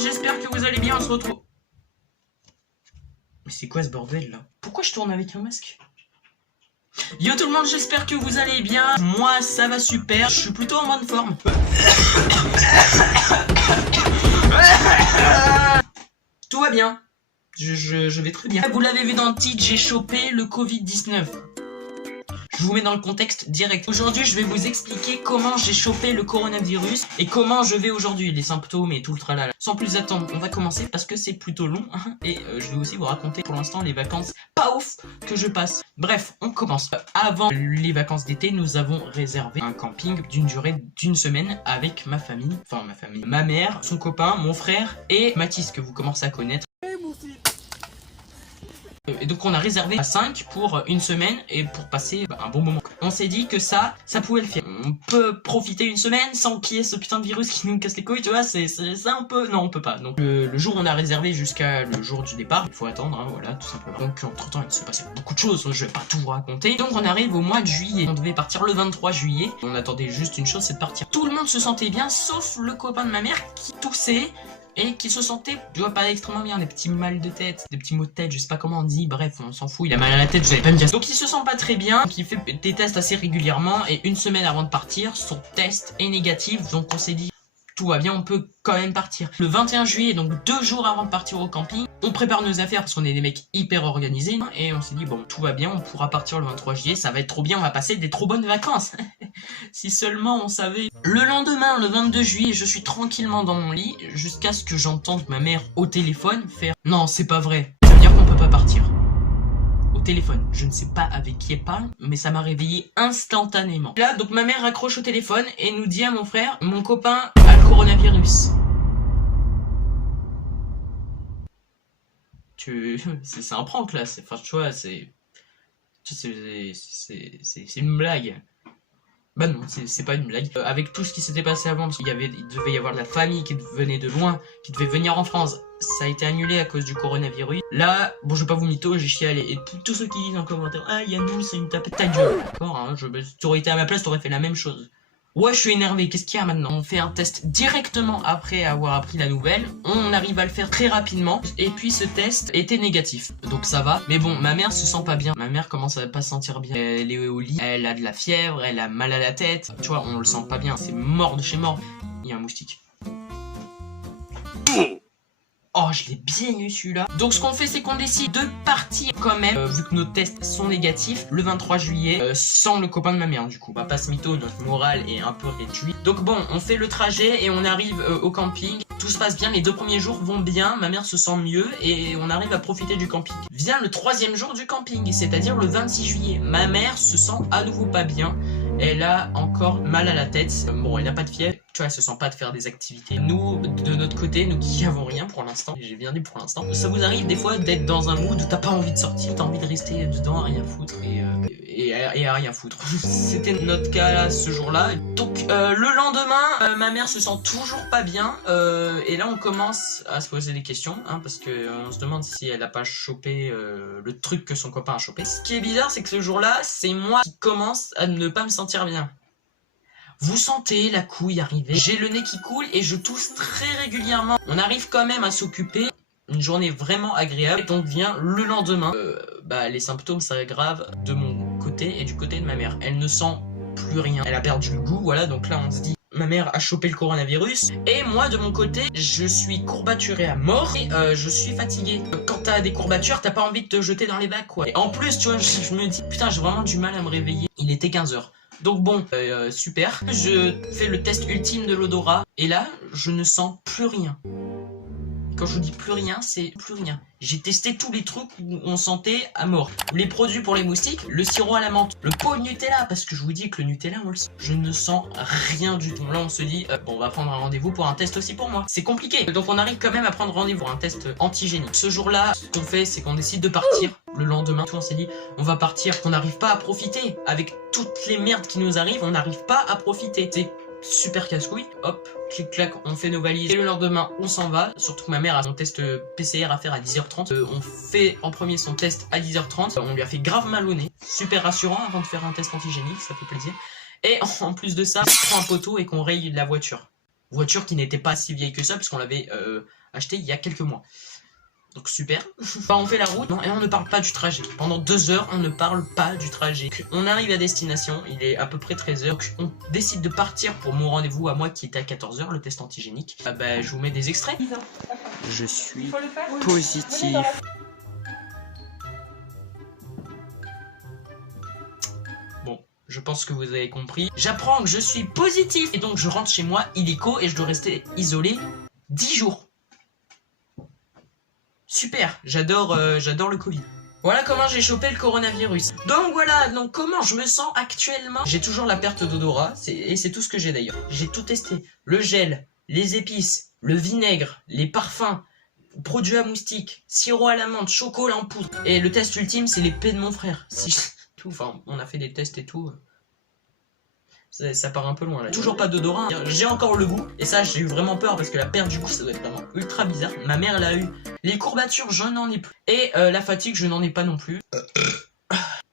monde, j'espère que vous allez bien, on se retrouve... Mais c'est quoi ce bordel là? Pourquoi je tourne avec un masque? Yo tout le monde, j'espère que vous allez bien. Moi ça va super, je suis plutôt en bonne forme. Tout va bien. Je vais très bien. Vous l'avez vu dans le titre, j'ai chopé le Covid-19. Je vous mets dans le contexte direct. Aujourd'hui, je vais vous expliquer comment j'ai chopé le coronavirus et comment je vais aujourd'hui, les symptômes et tout le tralala. Sans plus attendre, on va commencer parce que c'est plutôt long et je vais aussi vous raconter pour l'instant les vacances pas ouf que je passe. Bref, on commence. Avant les vacances d'été, nous avons réservé un camping d'une durée d'une semaine avec ma famille. Enfin, ma famille. Ma mère, son copain, mon frère et Mathis que vous commencez à connaître. Et donc on a réservé à 5 pour une semaine et pour passer un bon moment. On s'est dit que ça pouvait le faire. On peut profiter une semaine sans qu'il y ait ce putain de virus qui nous casse les couilles, tu vois, c'est ça on peut... Non, on peut pas. Donc le jour où on a réservé jusqu'à le jour du départ, il faut attendre, hein, voilà, tout simplement. Donc entre temps il se passait beaucoup de choses, je vais pas tout vous raconter. Donc on arrive au mois de juillet. On devait partir le 23 juillet. On attendait juste une chose, c'est de partir. Tout le monde se sentait bien, sauf le copain de ma mère qui toussait. Et qui se sentait, tu vois, pas extrêmement bien, des petits mal de tête, des petits maux de tête, je sais pas comment on dit, bref, on s'en fout, il a mal à la tête, vous allez pas me dire. Donc il se sent pas très bien, donc il fait des tests assez régulièrement, et une semaine avant de partir, son test est négatif, donc on s'est dit, tout va bien, on peut quand même partir. Le 21 juillet, donc 2 jours avant de partir au camping, on prépare nos affaires parce qu'on est des mecs hyper organisés, et on s'est dit, bon, tout va bien, on pourra partir le 23 juillet, ça va être trop bien, on va passer des trop bonnes vacances. Si seulement on savait. Le lendemain, le 22 juillet, je suis tranquillement dans mon lit, jusqu'à ce que j'entende ma mère au téléphone faire « Non, c'est pas vrai, ça veut dire qu'on peut pas partir. » Au téléphone, je ne sais pas avec qui elle parle, mais ça m'a réveillé instantanément. Là, donc ma mère raccroche au téléphone et nous dit à mon frère « Mon copain a le coronavirus. » C'est un prank là, enfin tu vois, c'est une blague. Bah non, c'est pas une blague. Avec tout ce qui s'était passé avant, parce qu'il devait y avoir de la famille qui venait de loin, qui devait venir en France, ça a été annulé à cause du coronavirus. Là, bon, je vais pas vous mytho, j'ai chialé. Et tous ceux qui disent en commentaire, ah Yannou, c'est une tapette ta gueule. D'accord, hein, t'aurais été à ma place, t'aurais fait la même chose. Ouais, je suis énervé, qu'est-ce qu'il y a maintenant? On fait un test directement après avoir appris la nouvelle. On arrive à le faire très rapidement. Et puis ce test était négatif. Donc ça va. Mais bon, ma mère se sent pas bien. Ma mère commence à pas se sentir bien. Elle est au lit, elle a de la fièvre, elle a mal à la tête. Tu vois, on le sent pas bien. C'est mort de chez mort. Il y a un moustique. Oh, je l'ai bien eu celui-là. Donc ce qu'on fait, c'est qu'on décide de partir quand même, vu que nos tests sont négatifs, le 23 juillet, sans le copain de ma mère du coup. On va pas se mytho, notre morale est un peu réduite. Donc bon, on fait le trajet et on arrive au camping. Tout se passe bien, les 2 premiers jours vont bien, ma mère se sent mieux et on arrive à profiter du camping. Vient le 3e jour du camping, c'est-à-dire le 26 juillet. Ma mère se sent à nouveau pas bien. Elle a encore mal à la tête. Bon, elle n'a pas de fièvre. Tu vois, elle se sent pas de faire des activités. Nous, de notre côté, nous qui avons rien pour l'instant. J'ai bien dit pour l'instant. Ça vous arrive des fois d'être dans un mood où t'as pas envie de sortir. T'as envie de rester dedans à rien foutre et à rien foutre. C'était notre cas là, ce jour-là. Donc, le lendemain, ma mère se sent toujours pas bien. Et là, on commence à se poser des questions. Hein, parce qu'on se demande si elle a pas chopé le truc que son copain a chopé. Ce qui est bizarre, c'est que ce jour-là, c'est moi qui commence à ne pas me sentir bien. Vous sentez la couille arriver, j'ai le nez qui coule et je tousse très régulièrement. On arrive quand même à s'occuper, une journée vraiment agréable. Et donc vient le lendemain, les symptômes s'aggravent de mon côté et du côté de ma mère. Elle ne sent plus rien, elle a perdu le goût, voilà, donc là on se dit... Ma mère a chopé le coronavirus et moi de mon côté je suis courbaturé à mort et je suis fatigué. Quand t'as des courbatures t'as pas envie de te jeter dans les bacs quoi. Et en plus tu vois je me dis putain j'ai vraiment du mal à me réveiller. Il était 15 h. Donc bon super. Je fais le test ultime de l'odorat et là je ne sens plus rien. Quand je vous dis plus rien, c'est plus rien. J'ai testé tous les trucs où on sentait à mort. Les produits pour les moustiques, le sirop à la menthe, le pot de Nutella, parce que je vous dis que le Nutella, on le sent. Je ne sens rien du tout. Là, on se dit, bon, on va prendre un rendez-vous pour un test aussi pour moi. C'est compliqué. Donc, on arrive quand même à prendre rendez-vous pour un test antigénique. Ce jour-là, ce qu'on fait, c'est qu'on décide de partir. Le lendemain, on s'est dit, on va partir, qu'on n'arrive pas à profiter. Avec toutes les merdes qui nous arrivent, on n'arrive pas à profiter. C'est super casse-couille, hop, clic-clac, on fait nos valises et le lendemain on s'en va, surtout que ma mère a son test PCR à faire à 10h30, on fait en premier son test à 10h30, on lui a fait grave mal au nez, super rassurant avant de faire un test antigénique, ça fait plaisir, et en plus de ça, on prend un poteau et qu'on raye la voiture. Voiture qui n'était pas si vieille que ça, parce qu'on l'avait achetée il y a quelques mois. Donc super. On fait la route et on ne parle pas du trajet. Pendant 2 heures, on ne parle pas du trajet. On arrive à destination, il est à peu près 13 heures. Donc on décide de partir pour mon rendez-vous à moi qui était à 14 heures, le test antigénique. Ah bah, je vous mets des extraits. Je suis positif. Bon, je pense que vous avez compris. J'apprends que je suis positif et donc je rentre chez moi illico et je dois rester isolé 10 jours. Super, j'adore le Covid. Voilà comment j'ai chopé le coronavirus. Donc voilà, donc comment je me sens actuellement. J'ai toujours la perte d'odorat, et c'est tout ce que j'ai d'ailleurs. J'ai tout testé. Le gel, les épices, le vinaigre, les parfums, produits à moustiques, sirop à l'amande, chocolat en poudre. Et le test ultime, c'est l'épée de mon frère. Tout, enfin, on a fait des tests et tout. Ça part un peu loin là. Toujours pas d'odorat. J'ai encore le goût. Et ça, j'ai eu vraiment peur parce que la perte du goût, ça doit être vraiment ultra bizarre. Ma mère l'a eu. Les courbatures, je n'en ai plus. Et la fatigue, je n'en ai pas non plus.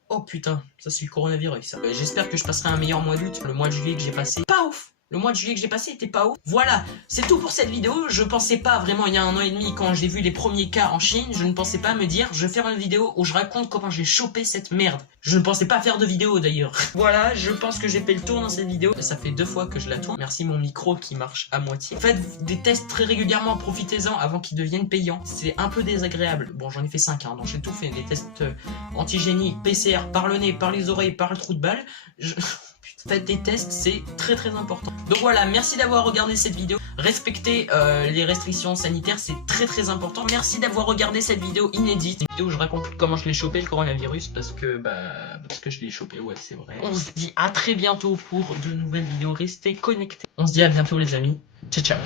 Oh putain, ça c'est le coronavirus. J'espère que je passerai un meilleur mois d'août. Le mois de juillet que j'ai passé, pas ouf. Le mois de juillet que j'ai passé était pas ouf. Voilà, c'est tout pour cette vidéo. Je pensais pas vraiment, il y a 1 an et demi, quand j'ai vu les premiers cas en Chine, je ne pensais pas me dire, je vais faire une vidéo où je raconte comment j'ai chopé cette merde. Je ne pensais pas faire de vidéo d'ailleurs. Voilà, je pense que j'ai fait le tour dans cette vidéo. Ça fait 2 fois que je la tourne. Merci mon micro qui marche à moitié. Faites des tests très régulièrement, profitez-en avant qu'ils deviennent payants. C'est un peu désagréable. Bon, j'en ai fait 5, hein, donc j'ai tout fait. Des tests antigéniques, PCR, par le nez, par les oreilles, par le trou de balle. Faites des tests, c'est très très important. Donc voilà, merci d'avoir regardé cette vidéo. Respectez les restrictions sanitaires, c'est très très important. Merci d'avoir regardé cette vidéo inédite. Une vidéo où je raconte comment je l'ai chopé le coronavirus parce que je l'ai chopé, ouais c'est vrai. On se dit à très bientôt pour de nouvelles vidéos. Restez connectés. On se dit à bientôt les amis. Ciao ciao.